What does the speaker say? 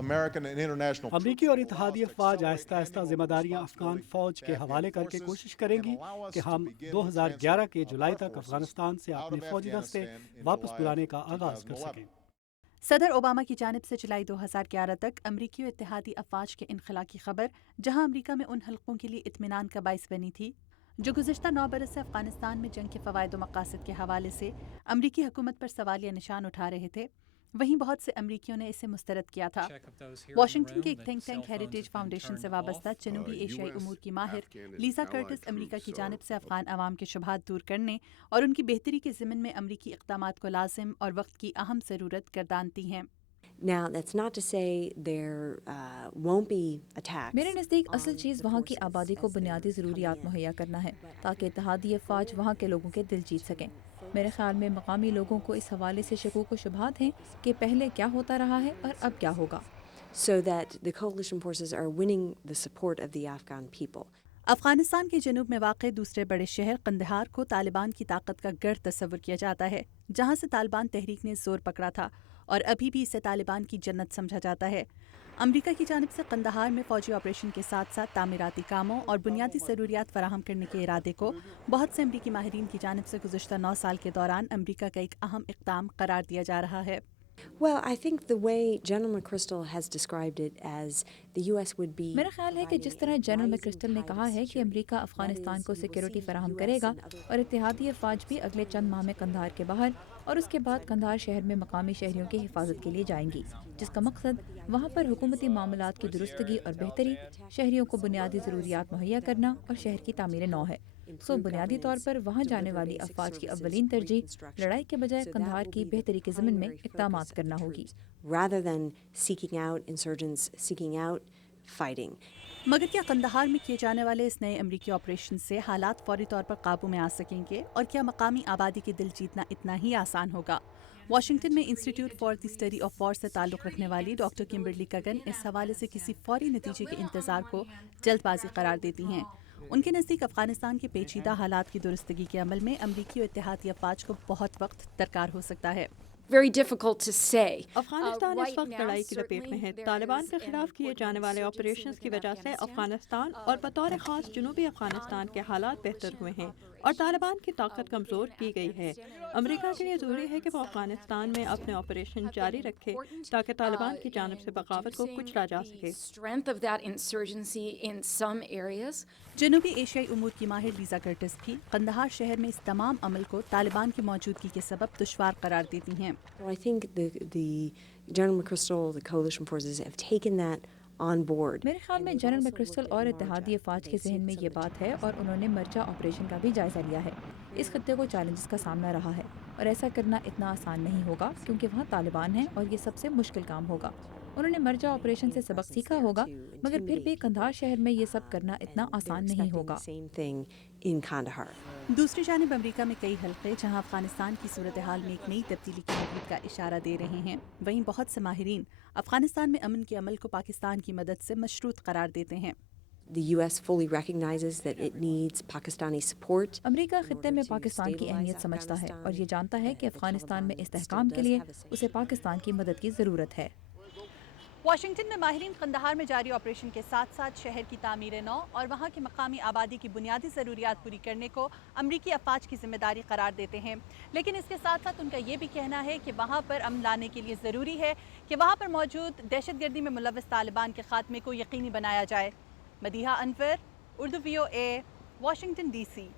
American and international امریکی اور اتحادی افواج آہستہ آہستہ ذمہ داریاں افغان فوج کے حوالے کر کے کوشش کریں گی کہ ہم 2011 کے جولائی تک افغانستان سے اپنے فوجی دستے واپس بلانے کا آغاز کر سکیں۔ صدر اوباما کی جانب سے جولائی 2011 تک امریکی و اتحادی افواج کے انخلا کی خبر، جہاں امریکہ میں ان حلقوں کے لیے اطمینان کا باعث بنی تھی جو گزشتہ 9 برس سے افغانستان میں جنگ کے فوائد و مقاصد کے حوالے سے امریکی حکومت پر سوالیہ نشان اٹھا رہے تھے، وہیں بہت سے امریکیوں نے اسے مسترد کیا تھا۔ واشنگٹن کے ایک تھنک ٹینک ہیریٹیج فاؤنڈیشن سے وابستہ جنوبی ایشیائی امور کی ماہر لیزا کرٹس امریکہ کی جانب سے افغان عوام کے شبہات دور کرنے اور ان کی بہتری کے ضمن میں امریکی اقدامات کو لازم اور وقت کی اہم ضرورت گردانتی ہیں۔ Now, that's not to say there won't be attacks. میرے نزدیک اصل چیز وہاں کی آبادی کو بنیادی ضروریات مہیا کرنا ہے تاکہ اتحادی افواج وہاں کے لوگوں کے دل جیت سکیں۔ میرے خیال میں مقامی لوگوں کو اس حوالے سے شکوک و شبہات ہیں کہ پہلے کیا ہوتا رہا ہے اور اب کیا ہوگا۔ So that the coalition forces are winning the support of the Afghan people. Afghanistan کے جنوب میں واقع دوسرے بڑے شہر قندھار کو طالبان کی طاقت کا گڑھ تصور کیا جاتا ہے، جہاں سے طالبان تحریک نے زور پکڑا تھا اور ابھی بھی اسے طالبان کی جنت سمجھا جاتا ہے۔ امریکہ کی جانب سے قندھار میں فوجی آپریشن کے ساتھ ساتھ تعمیراتی کاموں اور بنیادی ضروریات فراہم کرنے کے ارادے کو بہت سے امریکی ماہرین کی جانب سے گزشتہ 9 سال کے دوران امریکہ کا ایک اہم اقدام قرار دیا جا رہا ہے۔ Well, I think the way General McChrystal has described it as the U.S. would be میرا خیال ہے کہ جس طرح جنرل میکرسٹل نے کہا ہے کہ امریکہ افغانستان کو سیکیورٹی فراہم کرے گا اور اتحادی افواج بھی اگلے چند ماہ میں قندھار کے باہر اور اس کے بعد قندھار شہر میں مقامی شہریوں کی حفاظت کے لیے جائیں گی، جس کا مقصد وہاں پر حکومتی معاملات کی درستگی اور بہتری، شہریوں کو بنیادی ضروریات مہیا کرنا اور شہر کی تعمیر نو ہے۔ بنیادی طور پر وہاں جانے والی افواج کی اولین ترجیح لڑائی کے بجائے قندھار کی بہتری کے ضمن میں اقدامات کرنا ہوگی۔ rather than seeking out insurgents, seeking out fighting. مگر کیا قندھار میں کیے جانے والے اس نئے امریکی آپریشن سے حالات فوری طور پر قابو میں آ سکیں گے اور کیا مقامی آبادی کے دل جیتنا اتنا ہی آسان ہوگا؟ واشنگٹن میں institute for the study of war سے تعلق رکھنے والی ڈاکٹر کمبرلی کگن اس حوالے سے کسی فوری نتیجے کے انتظار کو جلد بازی قرار دیتی ہیں۔ ان کے نزدیک افغانستان کے پیچیدہ حالات کی درستگی کے عمل میں امریکی و اتحادی افواج کو بہت وقت درکار ہو سکتا ہے۔ Very difficult to say. Afghanistan اس وقت لڑائی کی لپیٹ میں ہے۔ طالبان کے خلاف کیے جانے والے آپریشنز کی وجہ سے افغانستان اور بطور خاص جنوبی افغانستان کے حالات بہتر ہوئے ہیں اور طالبان کی طاقت کمزور کی گئی ہے۔ امریکہ کے لیے ضروری ہے کہ وہ افغانستان میں اپنے آپریشن جاری رکھے تاکہ طالبان کی جانب سے بغاوت کو کچلا جا سکے۔ Strength of that insurgency in some areas. جنوبی ایشیائی امور کی ماہر لیزا کرٹس بھی قندھار شہر میں اس تمام عمل کو طالبان کی موجودگی کے سبب دشوار قرار دیتی ہیں۔ I think the General McChrystal, the coalition forces have taken that on board. میرے خیال میں جنرل میکرسٹل اور اتحادی افواج کے ذہن میں یہ بات ہے اور انہوں نے مرچا آپریشن کا بھی جائزہ لیا ہے۔ اس خطے کو چیلنجز کا سامنا رہا ہے اور ایسا کرنا اتنا آسان نہیں ہوگا کیونکہ وہاں طالبان ہیں اور یہ سب سے مشکل کام ہوگا۔ انہوں نے مرجا آپریشن سے سبق سیکھا ہوگا مگر پھر بھی قندھار شہر میں یہ سب کرنا اتنا آسان نہیں ہوگا۔ Same thing in Kandahar. دوسری جانب امریکہ میں کئی حلقے جہاں افغانستان کی صورتحال میں ایک نئی تبدیلی کی امید کا اشارہ دے رہے ہیں، وہیں بہت سے ماہرین افغانستان میں امن کے عمل کو پاکستان کی مدد سے مشروط قرار دیتے ہیں۔ The U.S. fully recognizes that it needs Pakistani support. امریکہ خطے میں پاکستان کی اہمیت سمجھتا ہے اور یہ جانتا ہے کہ افغانستان میں استحکام کے لیے اسے پاکستان کی مدد کی ضرورت ہے۔ واشنگٹن میں ماہرین قندھار میں جاری آپریشن کے ساتھ ساتھ شہر کی تعمیر نو اور وہاں کی مقامی آبادی کی بنیادی ضروریات پوری کرنے کو امریکی افواج کی ذمہ داری قرار دیتے ہیں، لیکن اس کے ساتھ ساتھ ان کا یہ بھی کہنا ہے کہ وہاں پر امن لانے کے لیے ضروری ہے کہ وہاں پر موجود دہشت گردی میں ملوث طالبان کے خاتمے کو یقینی بنایا جائے۔ مدیحہ انور، اردو VOA، واشنگٹن DC۔